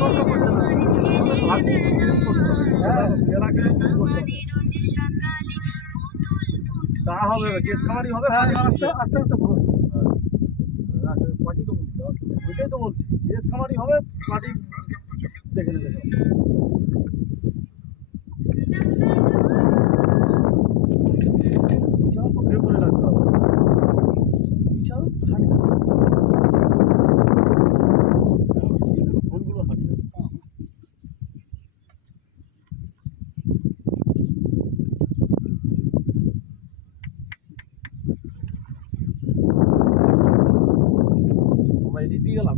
তর্ক করছে না, ভাবি চেঞ্জ করতে হবে। হ্যাঁ, এলাকায় চেঞ্জ করতে হবে। যা হবে কেস খামারি হবে। হ্যাঁ, আস্তে আস্তে আস্তে করুন। ওইটাই তো বলছি, কেস খামারি হবে, পার্টি দেখে নেবে। বিশাল পক্ষে করে রাখতে হবে, বিশাল ফুলগুলো হাঁটি। আমরা এদিক দিয়ে গেলাম।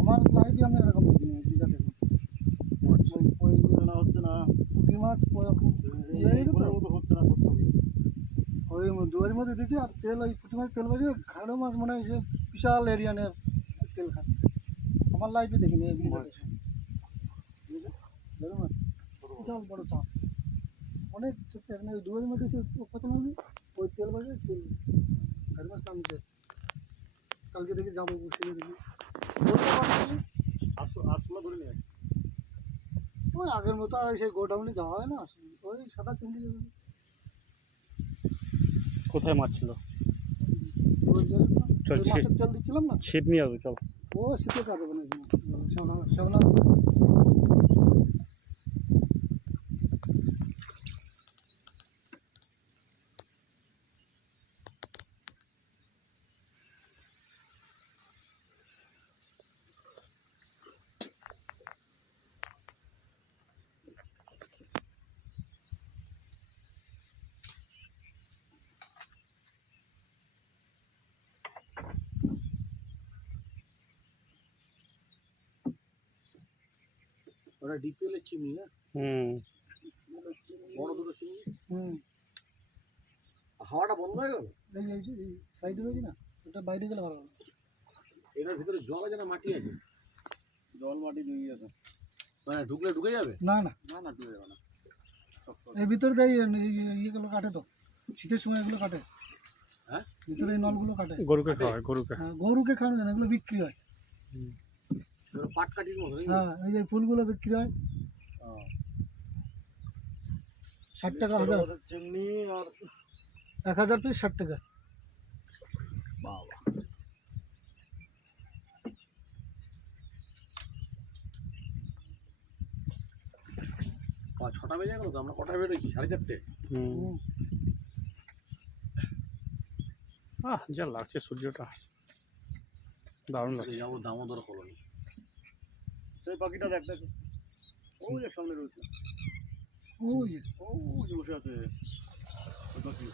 আমার লাইফে আমি এরকম দেখিনি, সিজা দেখুন ওই হচ্ছে না পুঁটি মাছ হচ্ছে না, ওই দুয়ারের মধ্যে দিয়েছি। আর তেল ওই পুঁটি মাছ তেল বাজে, ঘাড়ো মাছ মনে হয় যে বিশাল এরিয়া নিয়ে তেল খাচ্ছে। আমার লাইফে দেখিনি এই মাছ, বিশাল বড় চাপ অনেক। দুয়ারের মধ্যে কত মাছ ওই তেল বাজে, তেল ঘাড়ি মাছ নামছে। কালকে দেখি যাবো বসে দেখি আটশো ধরে নিয়ে ওই আগের মতো আর সেই গোডাউনে যাওয়া হয় না, ওই সাদা চিংড়ি। কোথায় মাছ ছিল? চল মাছের তেল দিচ্ছিলাম না, ছিপ নিয়ে আসবো চল। ও শীতে কাটে মানে শ্যাওলা ওরা ডিপিএল এর চিমনি না? বড় দুটো চিমনি। হাওয়াটা বন্ধ হয়ে গেল, সাইডে হয়েছে না, ওটা বাইরে গেলে ভালো হবে। এটার ভিতরে জল আছে না মাটি আছে? জল মাটি দুই আছে, মানে ঢুকলে ঢুকে যাবে? না না না না ঢুকে যাবে না। এর ভিতরে দেয় ইয়েগুলো কাটে তো, শীতের সময় এগুলো কাটে। হ্যাঁ, ভিতরে এই নলগুলো কাটে, গরুকে খাওয়ায়, গরুকে। হ্যাঁ গরুকে খাওয়ানো যায় না, এগুলো বিক্রি হয়। পাটকাঠির মতো। হ্যাঁ এই যে ফুলগুলো বিক্রি হয় 60 টাকা হাজার চিমনি, আর 1000 পিস 60 টাকা। বাবা, 6টা বেজে গেল তো, আমরা কটায় বেরোচ্ছি? 4:30। যা লাগছে সূর্যটা, দারুণ লাগছে। যাবো দামোদর কলোনি। সেই পাখিটা দেখ দেখ, ওই যে সামনে রয়েছে, ওই যে বসে আছে ওই পাখি।